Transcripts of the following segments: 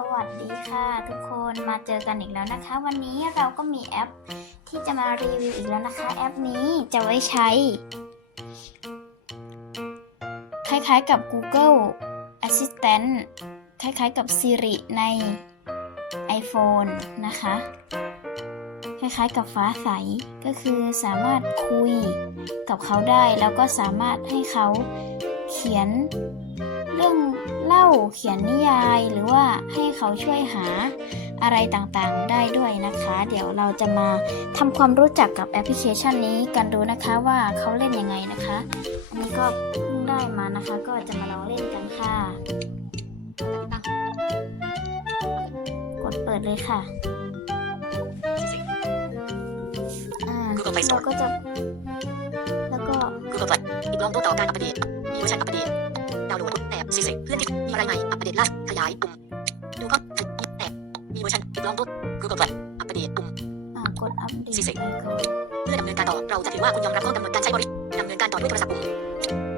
สวัสดีค่ะ ทุกคนมาเจอกันอีกแล้วนะคะ วันนี้เราก็มีแอปที่จะมารีวิวอีกแล้วนะคะ แอปนี้จะไว้ใช้ คล้ายๆกับ Google Assistant คล้ายๆกับ Siri ใน iPhone นะคะ คล้ายๆกับฟ้าใสก็คือสามารถคุยกับเขาได้ แล้วก็สามารถให้เขาเขียนเรื่อง เล่าเขียนนิยายหรือว่าให้เขาช่วยหาอะไรต่างๆ ได้ด้วยนะคะ เดี๋ยวเราจะมาทำความรู้จักกับแอปพลิเคชันนี้กันดูนะคะว่าเขาเล่นยังไงนะคะ อันนี้ก็เพิ่งได้มานะคะ ก็จะมาลองเล่นกันค่ะ กดเปิดเลยค่ะอ่า Google Play เรา Store ก็จะแล้วก็ Google Play อีกลองตัวต่อการอัปเดตมีเวอร์ชันอัปเดตดาวน์โหลด แอปซีซีเพื่อนที่มีอะไรใหม่ อัปเดตล่าสุดขยายปุ่ม ดูข้อมูลแอปมีเวอร์ชันอีกลองตัว Google Play อัปเดตปุ่มอ่ากดอัปเดตสิสิไปก่อนเพื่อดำเนินการต่อ เราจะถือว่าคุณยอมรับข้อกำหนดการใช้บริดำเนินการต่อด้วยโทรศัพท์ปุ่ม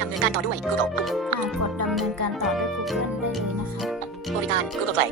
ดำเนินการต่อด้วย Google ปุ่มอ่ากดดำเนินการต่อด้วย Google ได้เลยนะคะ บริการ Google Play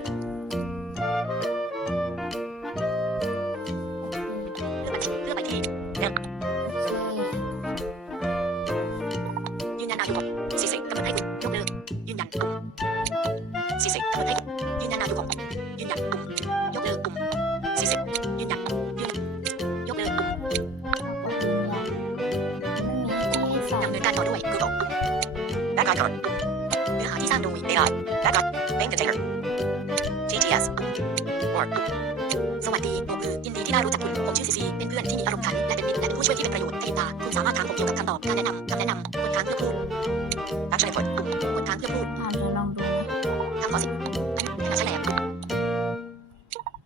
ชื่อซีซีเป็นเพื่อนที่มีอารมณ์ขัน และเป็นมิตรและเป็นผู้ช่วยที่เป็นประโยชน์ให้ตาคุณสามารถถามผมเกี่ยวกับคำตอบการแนะนำคำแนะนำกดค้างเพื่อพูด Action input ปุ่มกดค้างเพื่อพูดอ่านแล้วลองดูนะทำข้อสิบอายุในการใช้แอปปุ่ม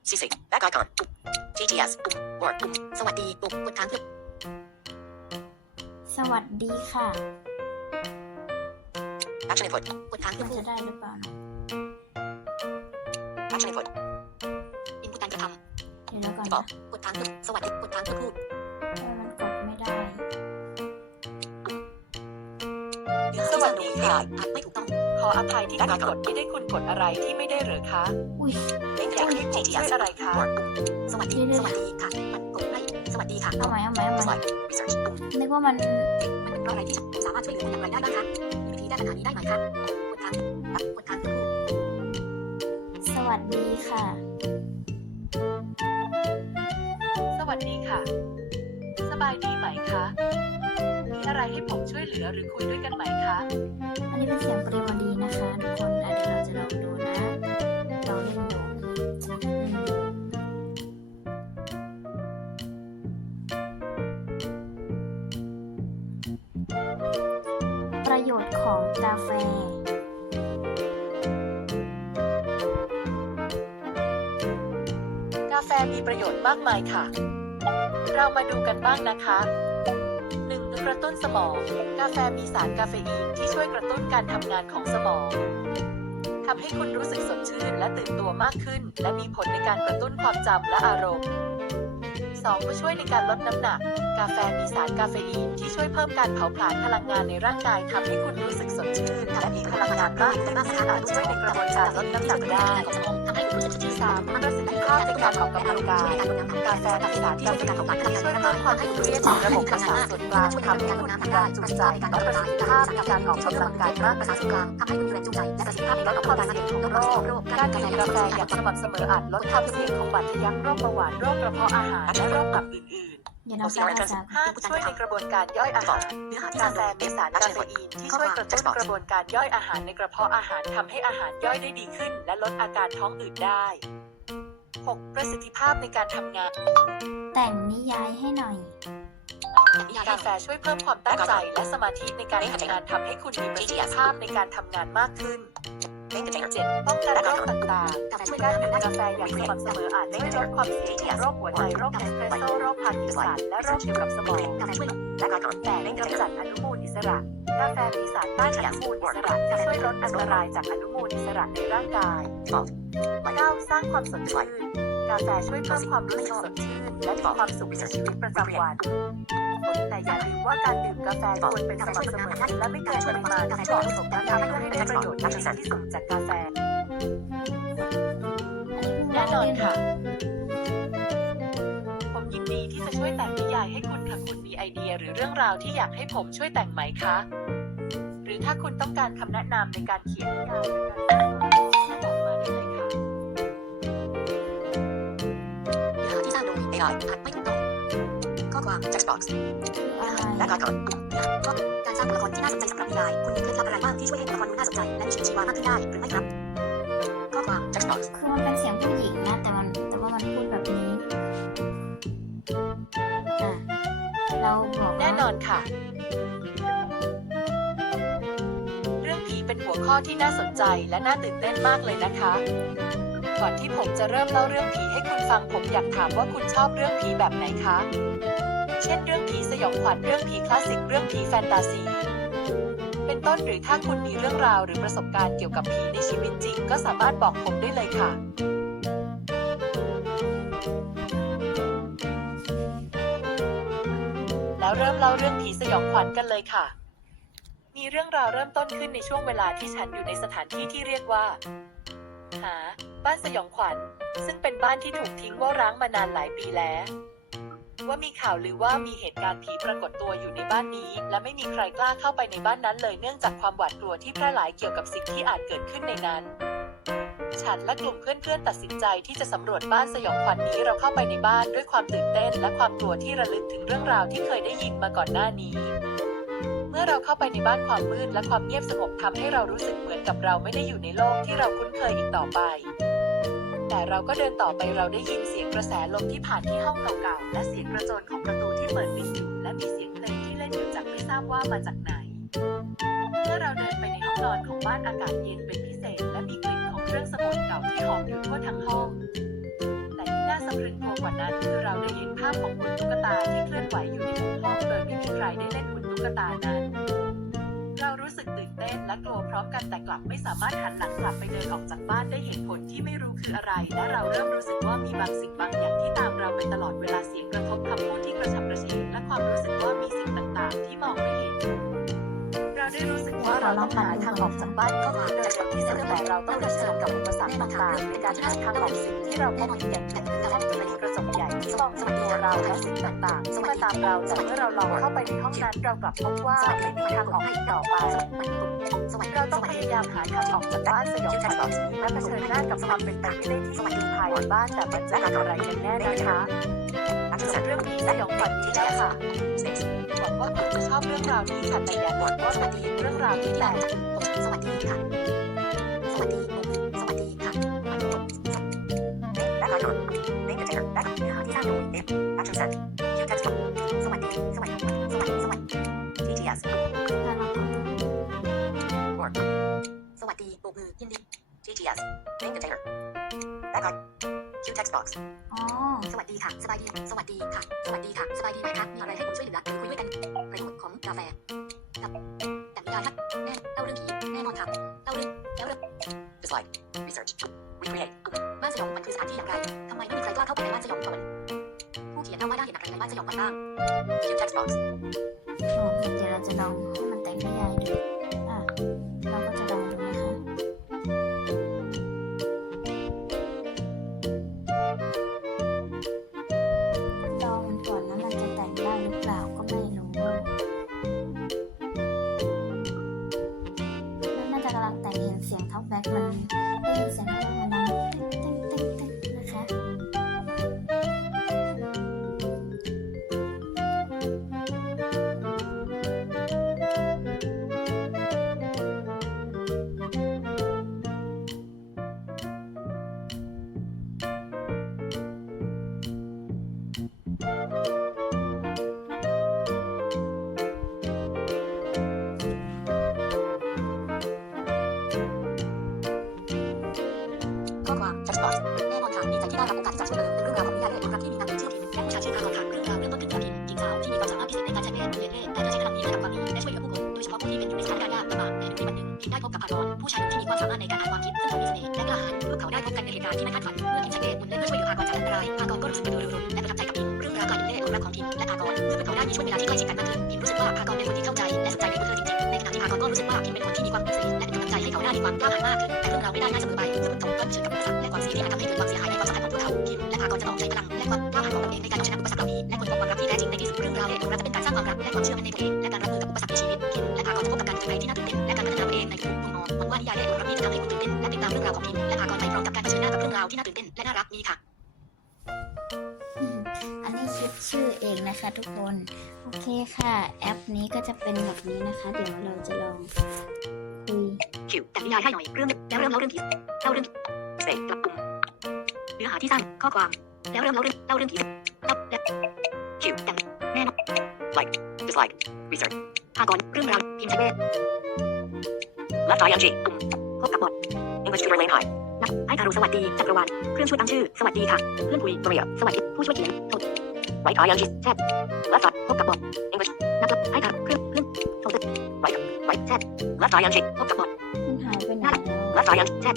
CC Back icon ปุ่ม GTS ปุ่ม Word ปุ่มสวัสดีปุ่มกดค้างเพื่อสวัสดีค่ะ Action input กดค้างเพื่มัอนพูจะดได้หรือเปล่านะ Action input input การกระท เดี๋ยวแล้วก่อนำบอนะกกดค้างเพื่อสวัสดีกดค้างเพื่อพูดเออมันกดไม่ได้เนื้อหาที่สร้างโดย AI อาจไม่ถูกต้อง ขออภัยที่คุณกดไม่ได้คุณกดอะไรที่ไม่ได้หรือคะอุ้ย Main อยาก container ให้ผมช่ GTS วยอะไรคะ Word ปุ่มสวัสดีเดี๋ยวๆสวัสดีค่ะ มันกดไม่สวัสดีค่ะเอาไหมเอาไหมเอาไหม Slide Research ปุ่มนึกว่ามันมันเป็นเพราะอะไรที่สามารถช่วยเหลือคุณอย่างไรได้บ้างคะมีวิธีแก้ปัญหานี้ได้ไหมคะกดค้างกดค้างเพื่อพูดสวัสดีค่ะส วัสดีค่ะ สบายดีไหมคะ มีอะไรให้ผมช่วยเหลือหรือคุยด้วยกันไหมคะ อันนี้เป็นเสียงปริวดีนะคะทุกคนอะเดี๋ยวเราจะลองดูนะลองเล่นดูอืมประโยชน์ของกาแฟกาแฟมีประโยชน์มากมายค่ะ เรามาดูกันบ้างนะคะ 1. กระตุ้นสมอง กาแฟมีสารกาเฟอีนที่ช่วยกระตุ้นการทำงานของสมองทำให้คุณรู้สึกสดชื่นและตื่นตัวมากขึ้น และมีผลในการกระตุ้นความจำและอารมณ์ 2. ก็ช่วยในการลดน้ำหนัก กาแฟมีสารกาเฟอีนที่ช่วยเพิ่มการเผาผลาญพลังงานในร่างกายทำให้คุณรู้สึกสดชื่นและมีพลังงานมากขึ้นซึ่งอาจช่วยในกระบวนการลดน้ำหนักได้ทำให้คุณรู้สึกสดชื่ 3. ประสิทธิภาพในการออกกำลังกายกาแฟมีสารกาเฟอีนที่ช่วยเพิ่มความเครียดในระบบประสาทส่วนกลางทำให้คุณมีแรงจูงใจและประสิทธิภาพในการออกกำลังกายมากประขึ้สาทส่วนกลางทำให้คุณมีแรงจูงใจและประสิทธิภาพในการลดความเสี่ยงของโรคคการดื่มกาแฟอย่างสม่ำเสมออาจลดความเสี่ยงของบาดทะยักโรคเบาหวานโรคกระเพาะอาหารและโรคตับอื่นเดี๋ยวเราแปลภาษาๆ 5. ช่วยในกระบวนการย่อยอาหารเนื้อหาที่กาสร้างแฟโดยมีสารกาเฟอีนที่ช่วยกระตุ้นกระบวนการย่อยอาหารในกระเพาะอาหารทำให้อาหารย่อยได้ดีขึ้น และลดอาการท้องอืดได้ 6. ประสิทธิภาพในการทำงาน แต่งนิยายให้หน่อยกาแฟช่วยเพิ่มความตั้งใจและสมาธิในการทำงานทำให้คุณมีประสิทธิภาพในการทำงานมากขึ้น ป้องกันโรคต่างๆช่วยการดื่ดื่มกาแฟอย่างสม่ำม่ำเสมอออาจได้ได้ช่วยลดความเสี่ยงโรโรคหัวใจใจโรโรคคพาพาร์ร์กิกินนสันและและโรคเกี่ยวกับสมองงกาแต่กาแต่กำจัดอนุมูลอิสระ กาแฟมีสารต้านอนุมูลอิสระที่ช่วยลดอันตรายจากอนุมูลอิสระในร่างกาย 9. สร้างความสดชื่น กาแฟช่วยเพิ่มความรู้สึกสดชื่นและมีความสุขในชีวิตประจำวัน แต่อย่าลืมว่าการดื่มกาแฟควรเป็นสม่ำเสมอและไม่เกินปริมาณที่เหมาะสมนะคะเพื่อให้ได้ประโยชน์ที่ดีที่สุดจากกาแฟแนอนค่ะ ผมยินดีที่จะช่วยแต่งนิยายให้คุณค่ะคุณมีไอเดียหรือเรื่องราวที่อยากให้ผมช่วยแต่งไหมคะ หรือถ้าคุณต้องการคำแนะนำในการเขียนนิยาย ที่สร้างโดย AI อาจไม่ถูกต้องข้อความ text box อะไรและการก่อนเนื้อหาก็การสร้างตัวละครที่น่าสนใจสำหรับนิยาย คุณมีเคล็ดลับอะไรบ้างที่ช่วยให้ตัวละครดูน่าสนใจ และมีชีวิตชีวามากขึ้นได้หรือไม่ครับ ข้อความ text box คือมันเป็นเสียงผู้หญิงนะแต่มันแต่ว่ามันพูดแบบนี้อะเราบอกว่าแน่นอนค่ะ เรื่องผีเป็นหัวข้อที่น่าสนใจและน่าตื่นเต้นมากเลยนะคะ ก่อนที่ผมจะเริ่มเล่าเรื่องผีให้คุณฟังผมอยากถามว่าคุณชอบเรื่องผีแบบไหนคะ เช่นเรื่องผีสยองขวัญเรื่องผีคลาสสิกเรื่องผีแฟนตาซี เป็นต้นหรือถ้าคุณมีเรื่องราวหรือประสบการณ์เกี่ยวกับผีในชีวิตจริง ก็สามารถบอกผมได้เลยค่ะแล้วเริ่มเล่าเรื่องผีสยองขวัญกันเลยค่ะ มีเรื่องราวเริ่มต้นขึ้นในช่วงเวลาที่ฉันอยู่ในสถานที่ที่เรียกว่า หา บ้านสยองขวัญ ซึ่งเป็นบ้านที่ถูกทิ้งว่าร้างมานานหลายปีแล้ว ว่ามีข่าวหรือว่ามีเหตุการณ์ผีปรากฏตัวอยู่ในบ้านนี้ และไม่มีใครกล้าเข้าไปในบ้านนั้นเลยเนื่องจากความหวาดกลัวที่แพร่หลายเกี่ยวกับสิ่งที่อาจเกิดขึ้นในนั้นฉันและกลุ่มเพื่อนๆตัดสินใจที่จะสำรวจบ้านสยองขวัญนี้เราเข้าไปในบ้านด้วยความตื่นเต้น และความกลัวที่ระลึกถึงเรื่องราวที่เคยได้ยินมาก่อนหน้านี้ เมื่อเราเข้าไปในบ้านความมืดและความเงียบสงบทำให้เรารู้สึกเหมือนกับเราไม่ได้อยู่ในโลกที่เราคุ้นเคยอีกต่อไป แต่เราก็เดินต่อไปเราได้ยินเสียงกระแสลมที่ผ่านที่ห้องเก่าๆและเสียงกระโจนของประตูที่เปิดปิดอยู่และมีเสียงเพลงที่เล่นอยู่จากไม่ทราบว่ามาจากไหน เมื่อเราเดินไปในห้องนอนของบ้านอากาศเย็นเป็นพิเศษ และมีกลิ่นของเครื่องสมุนเก่าที่หอมอยู่ทั่วทั้งห้องแต่ที่น่าสะพรึงกลัวกว่านั้นคือเราได้เห็นภาพของหุ่นตุ๊กตาที่เคลื่อนไหวอยู่ในมุมห้องโดยไม่มีใครได้เล่นหุ่น ตุ๊กตานั้น เรารู้สึกตื่นเต้นและกลัวพร้อมกันแต่กลับไม่สามารถหันหลังกลับไปเดินออกจากบ้านได้เหตุผลที่ไม่รู้คืออะไร และเราเริ่มรู้สึกว่ามีบางสิ่งบางอย่างที่ตามเราไปตลอดเวลาเสียงกระทบคำพูดที่กระฉับกระเฉงและความรู้สึกว่ามีสิ่งต่างๆ ที่มองไม่เห็น เราได้รู้สึกว่าเราต้องหาทางออกจากบ้านก็คือเดินแบบที่เส้นแต่เราต้องเผชิญกับอุปสรรคต่างๆในการหาทางออกสิ่งที่เราพบเห็นอย่างหนึ่งคือห้องกระจกใหญ่ที่มองจากตัวเราและสิ่งต่างๆที่มาตามเราแต่เมื่อเราลองเข้าไปในห้องนั้นเรากลับพบว่าไม่มีทางออกอีกต่อไปเราต้องพยายามหาทางออกจากบ้านสยองขวัญนี้และเผชิญหน้ากับความเป็นไปไม่ได้ที่จะอยู่ภายในบ้านแต่มันจะเกิดอะไรกันแน่นะคะส่วนเรื่องผีสยองขวัญนี้นะค่ะ หวังว่าคุณจะชอบเรื่องราวนี้ค่ะแต่อย่าบอกว่ามันเป็นเรื่องราวที่แปลกสวัสดีค่ะ สวัสดีสวัสดีค่ะและการก่อนเล่นกับเจอและเนื้อหาที่สร้างโดย AI Action Set Q Text Box สวัสดีสวัสดีสวัสดีสวัสดี TTS แล้วเราก็ Work สวัสดีโบกมือยินดี TTS Main Container Backup Q Text Box อ๋อ สวัสดีค่ะ สบายดี สวัสดีค่ะ สวัสดีค่ะ สบายดีไหมคะมีอะไรให้ผมช่วยเหลือหรือคุยด้วยกันประโยชน์ของกาแฟกับแต่งนิยายค่ะแน่เล่าเรื่องผีแน่นอนค่ะเล่าเรื่องแล้วเรื่อง Dislike Research Recreate บ้านสยองขวัญคือสถานที่อย่างไรทำไมไม่มีใครกล้าเข้าไปในบ้านสยองขวัญผู้เขียนเล่าว่าได้เห็นอะไรในบ้านสยองขวัญบ้าง Q Text Box โอเคเดี๋ยวเราจะลองให้มันแต่งนิยายดู ที่ไม่คาดฝันเมื่อพิมใช้เวทมนเล่ห์เพื่อช่วยเหลือพากรจากอันตรายพากรก็รู้สึกกระตือรือร้นและประทับใจกับพิมเรื่องราวการอยู่เล่ห์รักของพิมและพากรเมื่อพวกเขาได้มีช่วงเวลาที่ใกล้ชิดกันมากขึ้นพิมรู้สึกว่าพากรเป็นคนที่เข้าใจและสนใจในตัวเธอจริงๆในขณะที่พากรก็รู้สึกว่าพิมเป็นคนที่มีความพิเศษและเป็นกำลังใจให้เขาได้มีความกล้าหาญมากขึ้นแต่เรื่องราวไม่ได้ง่ายเสมอไปเมื่อพวกเขาต้องเผชิญกับอุปสรรคและความเสี่ยงที่อาจทำให้เกิดความเสียหายในความสัมพันธ์ของพวกเขาพิมและอากรจะต้องใช้พลังและความกล้าหาญของตนเองในการเอาชนะอุปสรรคเหล่านี้และค้นพบความรักที่แท้จริงในที่สุดเรื่องราวและรักจะเป็นการสร้างความรักและความเชื่อมั่นในตัวเองและการรับมือกับอุปสรรคในชีวิตคิมและพากรจะพบกับการผจญภัยที่น่าตื่นเต้น ตื่นเต้นและติดตามเรื่องราวของคิมและพากรไปพร้อมกับการเผชิญหน้ากับเรื่องราวที่น่าตื่นเต้นและน่ารักนี้ค่ะ อืมอันนี้คิดชื่อเองนะคะทุกคน โอเคค่ะ แอปนี้ก็จะเป็นแบบนี้นะคะ เดี๋ยวเราจะลองคุยคิวแต่งนิยายให้หน่อยเรื่องแล้วเริ่มเล่าเรื่องที่เล่าเรื่องสเปกกลับกลุ่มเนื้อหาที่สร้างข้อความ แล้วเริ่มเล่าเรื่องเล่าเรื่องที่เล่าและคิวแต่งแน่นอน like dislike research ภาคกรเรื่องราวพิมพ์ใช้เวท left ing กลุ่มพบกับบท English tutor lane high นักให้คารุสวัสดีจักรวาลเครื่องช่วยตั้งชื่อ สวัสดีค่ะ เพื่อนคุย Maria สวัสดี ผู้ช่วยเขียนโทษ right ing แชท left eye พบกับบท English นักรับให้คารุเครื่องเพื่อนโทษ right right แชท left ing พบกับบทมันหายไปไหนแล้ว left ing set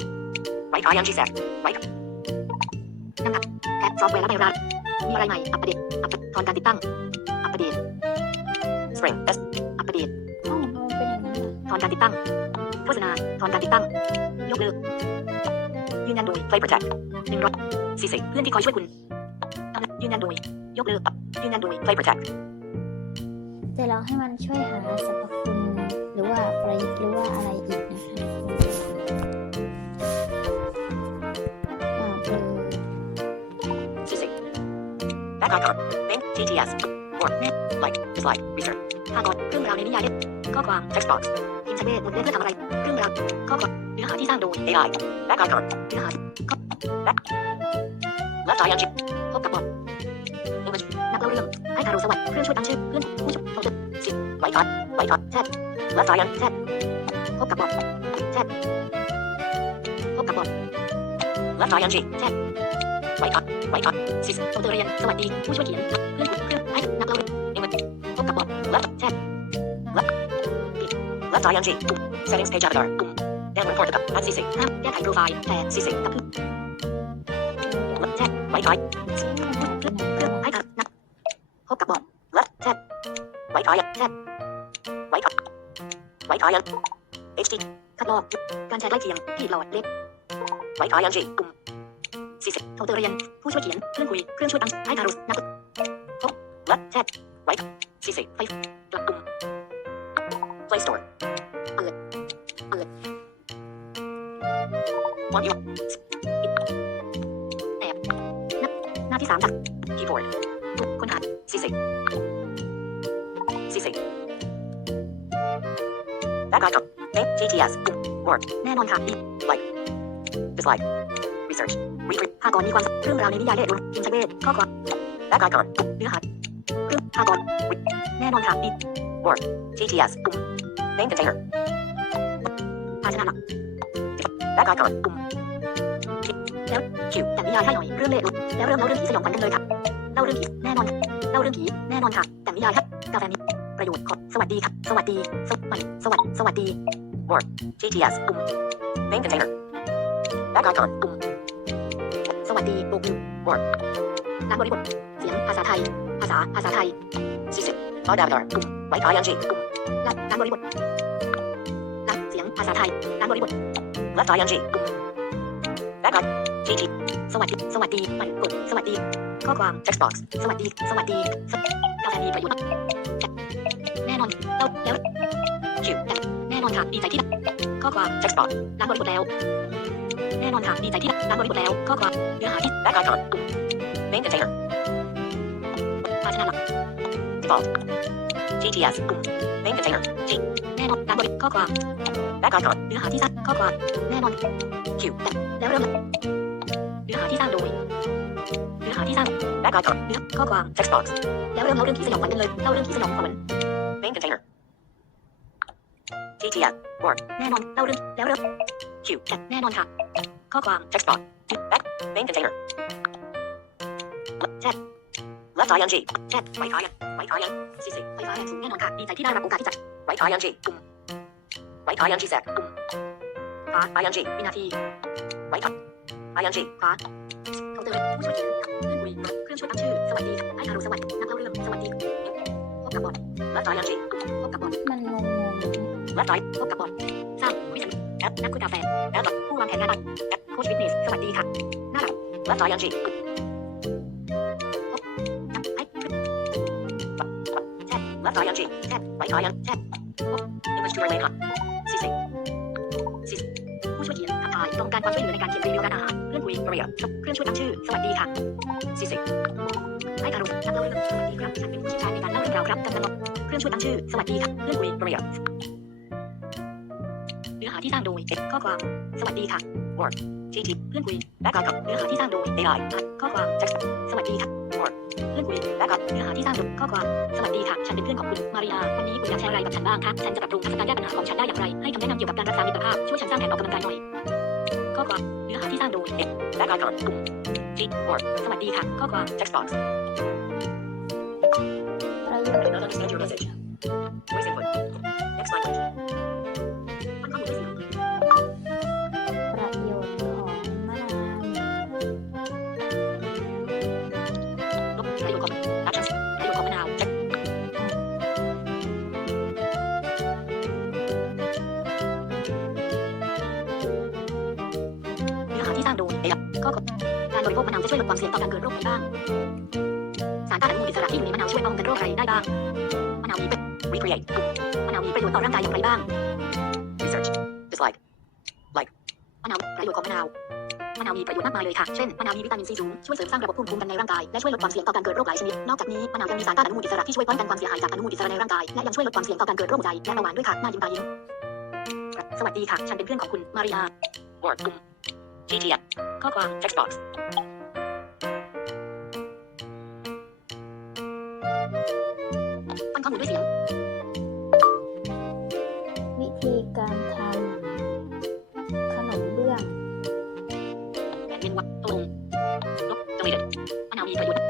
right ing set right น้ำหนักแพ็คซอฟต์แวร์และไบรามีอะไรใหม่ อัปเดตอัปตอนการติดตั้ง อัปเดต spring s อัปเดตอ้าวทำไมเป็นอนการติดตั้ง โฆษณาตอนการติดตั้ง ยกเลิกยืนยันโดย Play Protect หนึ่งร้อยสี่สิบเพื่อนที่คอยช่วยคุณกำลังยืนยันโดย ยกเลิกยืนยันโดย Play Protect แต่เราให้มันช่วยหาสรรพคุณหรือว่าประยุกต์หรือว่าอะไรอีกนะคะอ่าเบลอสี่สิบ Back icon Main TTS More Like Dislike Research ภาพก่อนเรื่องราวในนิยายเด็ดข้อความ Text box พิมพ์ใช้เวทหมุนเล่นเพื่อทำอะไรเรื่องราวข้อความ เนื้อหาที่สร้างโดย AI Back icon เนื้อหาข้อ Back Left ing พบกับบท English นักเล่าเรื่องให้คารุสวัสดิ์เครื่องช่วยตั้งชื่อเพื่อนผู้ชมโทรสิบไวท์ทอตไวท์ท็อตแชท Left ing แชทพบกับบอทแชทพบกับบอท Left ing แชทไวท์ทอตไวท์ท็อตซิสโทรเรียนสวัสดีผู้ช่วยเขียนเพื่อนเครื่องให้นักเล่าเรื่อง English พบกับบท Left แชท Left ปิด Left ing ปุ่ม Settings page avatar แจ้ง report กับ at สี่สิบห้ามแก้ไขโปรไฟล์แต่สี่สิบกับเพื่อแชทไวท์ท็อตเดี๋ยวมันเครื่องเป็นอย่างนั้นให้กับนักพบกับบอท left chat ไว้ท้ายแชทไว้ท้ไว้ท้ HT คัดลอกการแชร์ใกล้เคียงที่หลอดเล็กไว้ท้ายยังจีปุ่ม40โทรเรียนผู้ช่วยเขียนเครื่องคุยเครื่องช่วยตั้งให้คารุสนักพบ left chat ไว้40ไฟกลับปุ่ม Play Store วันนี้แอบหน้าที่สามจาก keyboard ค้นหาสี่สิบสี่สิบ back icon name GTS word แน่นอนค่ะ like dislike research read ภากรมีความเรื่องราวในนิยายเล่รวมพิมพ์ใช้เวทข้อความ back icon ปุ่มเนื้อหาเรื่องภากรแน่นอนค่ะ word GTS ปุ่ม main container ภาชนะหลัก back icon ปุ่มแล้วคิวแต่งนิยายให้หน่อยเรื่องเล่รวมแล้วเริ่มเล่าเรื่องผีสยองขวัญกันเลยค่ะเล่าเรื่องผีแน่นอนเล่าเรื่องผีแน่นอนค่ะแต่นิยายครับกาแฟมีประโยชน์ขอสวัสดีค่ะสวัสดีสวัสดีสวัสดีสวัสดี word GTS ปุ่ม main container back icon ปุ่มสวัสดีโบกมือ word ตามบริบทเสียงภาษาไทย ภาษาภาษาไทย40 Odd avatar ปุ่ม white ing ปุ่มตามตามบริบทตามเสียงภาษาไทยตามบริบท left ing ปุ่ม back icon GT สวัสดี สวัสดีมันกด สวัสดี ข้อความ text box สวัสดีสวัสดี สวัสดีกาแฟมีประโยชน์แน่นอนเราแล้วคิวแน่นอนค่ะดีใจที่ข้อความ text box ล้างบริบทแล้ว แน่นอนค่ะดีใจที่ล้างบริบทแล้ว ข้อความเนื้อหาที่ back icon main container ภาชนะหลัก default GTS ปุ่ม main container แน่นอนล้างบริบทข้อความ back icon เนื้อหาที่สร้างข้อความแน่นอนคิวแล้วเริ่มเนื้อหาที่สร้างโดยเนื้อหาที่สร้าง back icon เนื้อข้อความ text box แล้วเริ่มเล่าเรื่องผีสยองขวัญกันเลยเล่าเรื่องผีสยองขวัญ main container GTS word แน่นอนเล่าเรื่องแล้วเริ่ม Q แน่นอนค่ะข้อความ text box back main container chat left ing chat ไวไฟไวไฟสี่สิบไวไฟแรงสูงแน่นอนค่ะดีใจที่ได้รับโอกาสที่จะไวไฟ ing ปุ่ม white ing set ปุ่ม part ing วินาที white ing part เคาน์เตอร์ผู้ช่วยเนเพื่อนคุยเครื่องช่วยตั้งชื่อ สวัสดีให้คารุสวัสดีนักเล่าเรื่อง สวัสดีพบกับบอดและสาย ing พบกับบอดมันงงและสายพบกับบอดสร้างวิสัยแอปนักคุยกาแฟแอปผู้วางแผนงานแอปโค้ชฟิตเนสสวัสดีค่ะน่ารักและสาย ing และสาย ing แท็บไว้สาย ing แท็ ความช่วยเหลือในการเขียนรีวิวร้านอาหารเพื่อนคุยเรียเครื่องช่วยตั้งชื่อ สวัสดีค่ะ CC ให้การุนักเล่าเรื่องสวัสดีครับฉันเป็นผู้เชี่ยวชาญในการเล่าเรื่องราวครับกำลังเครื่องช่วยตั้งชื่อ สวัสดีค่ะเพื่อนคุยเรียเนื้อหาที่สร้างโดยข้อความ สวัสดีค่ะ Word GT เพื่อนคุยแบ็กกราวด์เนื้อหาที่สร้างโดย AI ข้อความ text สวัสดีค่ะ Word เพื่อนคุยแบ็กกราวเนื้อหาที่สร้างโดยข้อความ สวัสดีค่ะ ฉันเป็นเพื่อนของคุณ มาริยา วันนี้คุณอยากแชร์อะไรกับฉันบ้างคะ ฉันจะปรับปรุงทัศนคติแก้ปัญหาของฉันได้อย่างไร ให้คำแนะนำเกี่ยวกับการรักษามิตรภาพ ช่วยฉันสร้างแผนออกกำลังกายหน่อย ข้อความเนื้อหาที่สร้างโดยแบ็กกราวด์ปุ่ม G Word สวัสดีค่ะ ข้อความ text box ประโยค I do not understand your message สร้างโดยเอข้อกฎการบริโภคมะนาวจะช่วยลดความเสี่ยงต่อการเกิดโรคอะไรบ้าง สารต้านอนุมูลอิสระที่อยู่ในมะนาวช่วยป้องกันโรคอะไรได้บ้าง มะนาวมีเป็น recreate มะนาวมีประโยชน์ต่อร่างกายอย่างไรบ้าง research dislike like มะนาวประโยชน์ของมะนาวมะนาวมีประโยชน์มากมายเลยค่ะ เช่น มะนาวมีวิตามินซีสูง ช่วยเสริมสร้างระบบภูมิคุ้มกันในร่างกาย และช่วยลดความเสี่ยงต่อการเกิดโรคหลายชนิด นอกจากนี้ มะนาวยังมีสารต้านอนุมูลอิสระที่ช่วยป้องกันความเสียหายจากอนุมูลอิสระในร่างกาย และยังช่วยลดความเสี่ยงต่อการเกิดโรคหัวใจและเบาหวานด้วยค่ะน่ายิ้มตายิ้มสวัสดีค่ะ ฉันเป็นเพื่อนของคุณ มาริยา GTM ข้อความ text box ฟังข้อมูลด้วยเสียง วิธีการทำขนมเบื้องแบ่งเป็นวักตัวลงลบ deleted มะนาวมีประโยชน์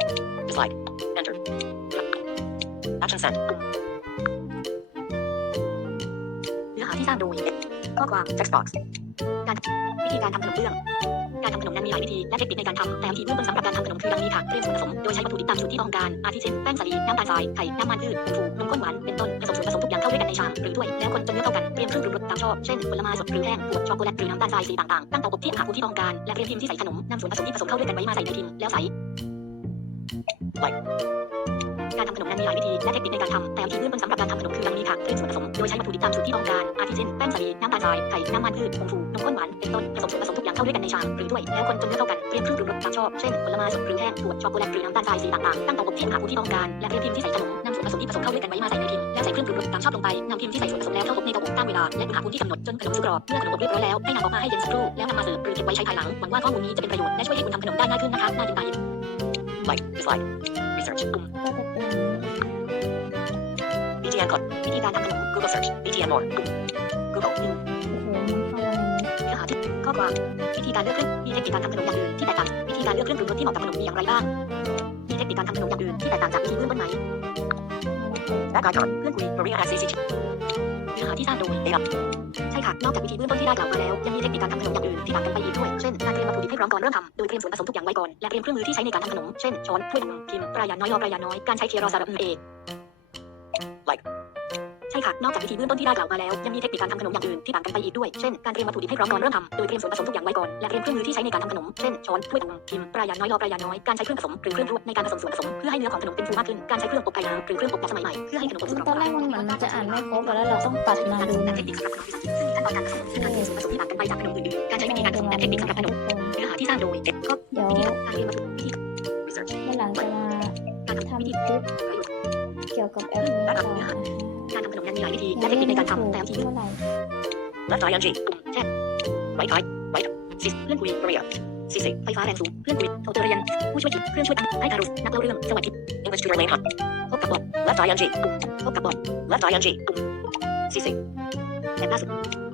dislike enter action sent ปุ่มเนื้อหาที่สร้างโดยข้อความ text box การวิธีการทำขนมเบื้อง การทำขนมนั้นมีหลายวิธีและเทคนิคในการทำแต่วิธีเบื้องต้นสำหรับการทำขนมคือดังนี้ค่ะเตรียมส่วนผสมโดยใช้วัตถุดิบตามสูตรที่ต้องการอาทิเช่นแป้งสาลีน้ำตาลทรายไข่น้ำมันพืชผงฟูนมข้นหวานเป็นต้นผสมส่วนผสมทุกอย่างเข้าด้วยกันในชามหรือถ้วยแล้วคนจนเนื้อเข้ากันเตรียมเครื่องปรุงรสตามชอบเช่นผลไม้สดหรือแห้งบวกช็อกโกแลตหรือน้ำตาลทรายสีต่างๆตั้งเตาอบที่อุณหภูที่ต้องการและเตรียมพิมพ์ที่ใส่ขนมนำส่วนผสมที่ผสมเข้าด้วยกันไว้มาใส่ในพิมพ์แล้วใส่ การทำขนมนั้นมีหลายวิธีและเทคนิคในการทำแต่วิธีเบื้องต้นสำหรับการทำขนมคือดังนี้ค่ะเตรียมส่วนผสม โดยใช้วัตถุดิบตามสูตรที่ต้องการ อาทิเช่น แป้งสาลีน้ำตาลทราย ไข่ น้ำมันพืชผงฟูนมข้นหวาน เป็นต้น ผสมส่วนผสมทุกอย่างเข้าด้วยกันในชามหรือถ้วย แล้วคนจนเนื้อเข้ากัน เตรียมเครื่องปรุงรสตามชอบ เช่น ผลไม้สดหรือแห้งถั่วช็อกโกแลตหรือน้ำตาลทรายสีต่างๆ ตั้งเตาอบที่อุณหภูมิที่ต้องการ และเตรียมพิมพ์ที่ใส่ขนมนำส่วนผสมที่ผสมเข้าด้วยกันไว้มาใส่ในพิมพ์ แล้วใส่เครื่องปรุงรสตามชอบลงไปนำพิมพ์ที่ใส่ส่วนผสมแล้วเข้าอบในเตาอบตามเวลา และอุณหภูมิที่กำหนดจนขนมสุกกรอบเมื่อขนมอบเรียบร้อยแล้วให้นำออกมาให้เย็นสักครู่แล้วนำมาเสิร์ฟหรือเก็บไว้ใช้ภายหลังหวังว่าข้อมูลนี้จะเป็นประโยชน์และช่วยให้คุณทำขนมได้ง่ายขึ้นนะคะน่ายิ้มตา ยิ้ม like dislike research ปุ่มก็จะเป็น BTN กดวิธีการทำขนม Google search BTN more ปุ่ม Google โอ้โหมันเข้ามาในนี้เนื้อหาที่ข้อความวิธีการเลือกเครื่องมีเทคนิคการทำขนมอย่างอื่นที่แตกต่างวิธีการเลือกเครื่องปรุงรสที่เหมาะกับขนมมีอย่างไรบ้างมีเทคนิคการทำขนมอย่างอื่นที่แตกต่างจากวิธีเบื้องต้นไหมมันเปิดแบ็กไอคอนเพื่อนคุย Maria has CC เนื้อหาที่สร้างโดยเอใช่ค่ะ นอกจากวิธีเบื้องต้นที่ได้กล่าวมาแล้ว ยังมีเทคนิคการทำขนมอย่างอื่นที่ต่างกันไปอีกด้วย เช่น การเตรียมวัตถุดิบให้พร้อมก่อนเริ่มทำ โดยเตรียมส่วนผสมทุกอย่างไว้ก่อน และเตรียมเครื่องมือที่ใช้ในการทำขนม เช่น ช้อนถ้วยพิมพ์ปลายาน้อยรอปลายาน้อย การใช้เทียร์รอสระอือเอก like ช่ค่ะ นอกจากวิธีเบื้องต้นที่ได้กล่าวมาแล้ว ยังมีเทคนิคการทำขนมอย่างอื่นที่ต่างกันไปอีกด้วย เช่น การเตรียมวัตถุดิบให้พร้อมก่อนเริ่มทำ โดยเตรียมส่วนผสมทุกอย่างไว้ก่อน และเตรียมเครื่องมือที่ใช้ในการทำขนม เช่น ช้อน ถ้วยพิมพ์ปลายยางน้อยรอปลายยางน้อย การใช้เครื่องผสมหรือเครื่องรวดในการผสมส่วนผสมเพื่อให้เนื้อของขนมเป็นฟูมากขึ้น การใช้เครื่องอบไก่น้ำหรือเครื่องอบแบบสมัยใหม่เพื่อให้ขนมอบสุกกรอบตอนแรกมันเหมือนมันจะอ่านไม่ครบอะแล้วเราต้องปัดมาดูและนะเทคนิคสำหรับขนมที่ซึ่งมีขั้นตอนการผสมการเตรียมส่วนผสมที่ต่างกันไปจากขนมอื่นๆการใช้วิธีการผสมและเทคนิคสำหรับ มนั้นมีหลายวิธีและเทคนิคในการทำแต่วิธีเมื่อไหร่ left eye ing ปุ่มแท็บ right eye right sis เพื่อนคุย career CC ไฟฟ้าแรงสูงเพื่อนคุยโทรเรียนผู้ช่วยจิตเครื่องช่วยตั้งให้การรู้นักเล่าเรื่องสวัสดี English tutor lane พบกับบอท left eye ing ปุ่มพบกับบอท left eye ing ปุ่ม CC แบบล่าสุดโอเค